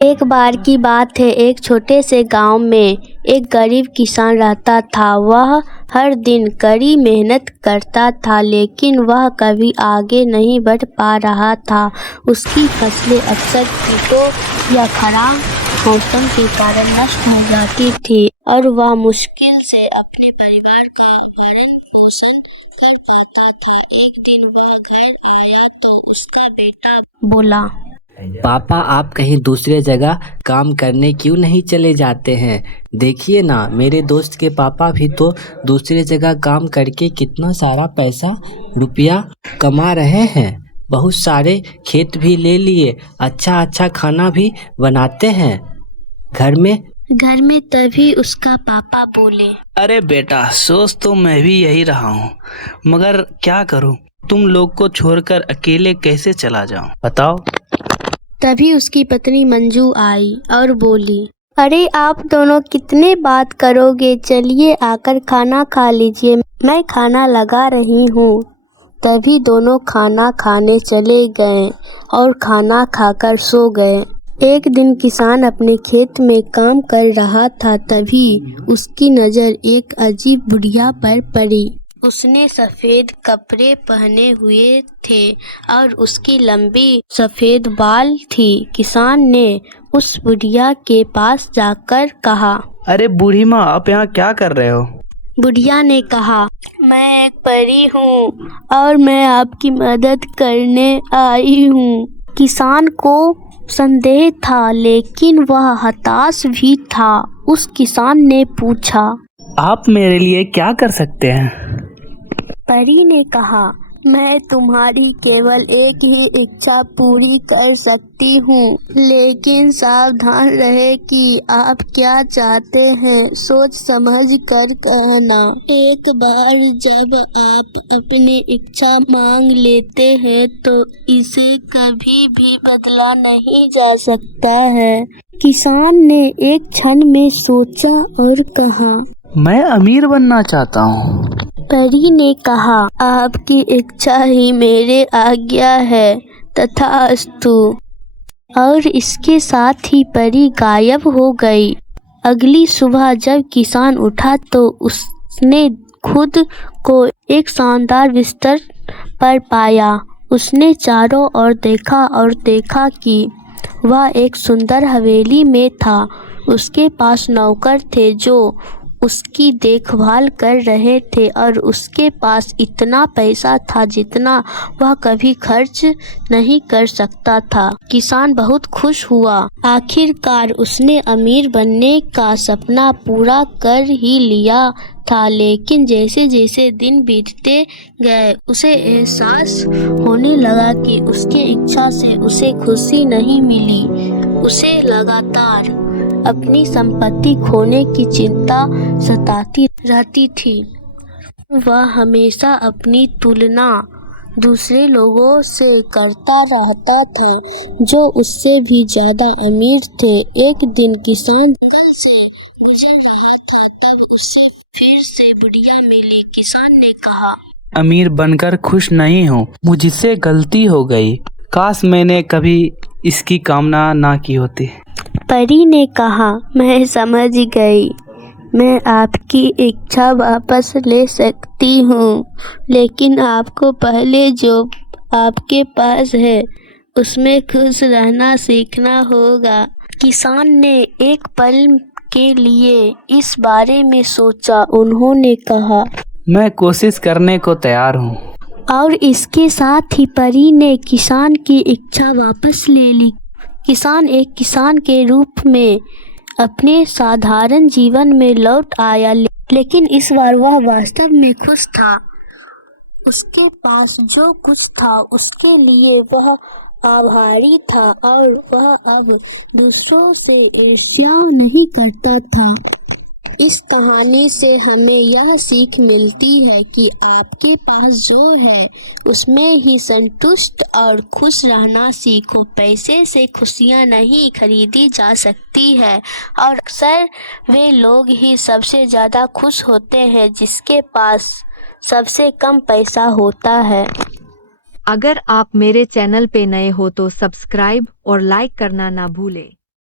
एक बार की बात है, एक छोटे से गांव में एक गरीब किसान रहता था। वह हर दिन कड़ी मेहनत करता था, लेकिन वह कभी आगे नहीं बढ़ पा रहा था। उसकी फसलें अक्सर कीटों या खराब मौसम के कारण नष्ट हो जाती थी और वह मुश्किल से अपने परिवार का भरण पोषण कर पाता था। एक दिन वह घर आया तो उसका बेटा बोला, पापा, आप कहीं दूसरे जगह काम करने क्यों नहीं चले जाते हैं? देखिए ना, मेरे दोस्त के पापा भी तो दूसरे जगह काम करके कितना सारा पैसा रुपया कमा रहे हैं। बहुत सारे खेत भी ले लिए, अच्छा अच्छा खाना भी बनाते हैं घर में। तभी उसका पापा बोले, अरे बेटा, सोच तो मैं भी यही रहा हूँ, मगर क्या करूँ? तुम लोग को छोड़कर अकेले कैसे चला जाऊँ, बताओ। तभी उसकी पत्नी मंजू आई और बोली, अरे आप दोनों कितने बात करोगे, चलिए आकर खाना खा लीजिए, मैं खाना लगा रही हूँ। तभी दोनों खाना खाने चले गए और खाना खाकर सो गए। एक दिन किसान अपने खेत में काम कर रहा था, तभी उसकी नज़र एक अजीब बुढ़िया पर पड़ी। उसने सफ़ेद कपड़े पहने हुए थे और उसकी लंबी सफ़ेद बाल थी। किसान ने उस बुढ़िया के पास जाकर कहा, अरे बूढ़ी माँ, आप यहाँ क्या कर रहे हो? बुढ़िया ने कहा, मैं एक परी हूँ और मैं आपकी मदद करने आई हूँ। किसान को संदेह था, लेकिन वह हताश भी था। उस किसान ने पूछा, आप मेरे लिए क्या कर सकते हैं? परी ने कहा, मैं तुम्हारी केवल एक ही इच्छा पूरी कर सकती हूँ, लेकिन सावधान रहे कि आप क्या चाहते हैं, सोच समझ कर कहना। एक बार जब आप अपनी इच्छा मांग लेते हैं तो इसे कभी भी बदला नहीं जा सकता है। किसान ने एक क्षण में सोचा और कहा, मैं अमीर बनना चाहता हूँ। परी ने कहा, आपकी इच्छा ही मेरे आज्ञा है, तथास्तु। और इसके साथ ही परी गायब हो गई। अगली सुबह जब किसान उठा तो उसने खुद को एक शानदार बिस्तर पर पाया। उसने चारों ओर देखा कि वह एक सुंदर हवेली में था। उसके पास नौकर थे जो उसकी देखभाल कर रहे थे और उसके पास इतना पैसा था जितना वह कभी खर्च नहीं कर सकता था। किसान बहुत खुश हुआ। आखिरकार उसने अमीर बनने का सपना पूरा कर ही लिया था, लेकिन जैसे जैसे दिन बीतते गए उसे एहसास होने लगा कि उसकी इच्छा से उसे खुशी नहीं मिली। उसे लगातार अपनी संपत्ति खोने की चिंता सताती रहती थी। वह हमेशा अपनी तुलना दूसरे लोगों से करता रहता था जो उससे भी ज्यादा अमीर थे। एक दिन किसान जंगल से गुजर रहा था, तब उससे फिर से बुढ़िया मिली। किसान ने कहा, अमीर बनकर खुश नहीं हूँ, मुझसे गलती हो गई। काश मैंने कभी इसकी कामना ना की होती। परी ने कहा, मैं समझ गई, मैं आपकी इच्छा वापस ले सकती हूँ, लेकिन आपको पहले जो आपके पास है उसमें खुश रहना सीखना होगा। किसान ने एक पल के लिए इस बारे में सोचा। उन्होंने कहा, मैं कोशिश करने को तैयार हूँ। और इसके साथ ही परी ने किसान की इच्छा वापस ले ली। किसान एक किसान के रूप में अपने साधारण जीवन में लौट आया, लेकिन इस बार वह वास्तव में खुश था। उसके पास जो कुछ था उसके लिए वह आभारी था और वह अब दूसरों से ईर्ष्या नहीं करता था। इस कहानी से हमें यह सीख मिलती है कि आपके पास जो है उसमें ही संतुष्ट और खुश रहना सीखो। पैसे से खुशियाँ नहीं खरीदी जा सकती है और अक्सर वे लोग ही सबसे ज़्यादा खुश होते हैं जिसके पास सबसे कम पैसा होता है। अगर आप मेरे चैनल पे नए हो तो सब्सक्राइब और लाइक करना ना भूलें।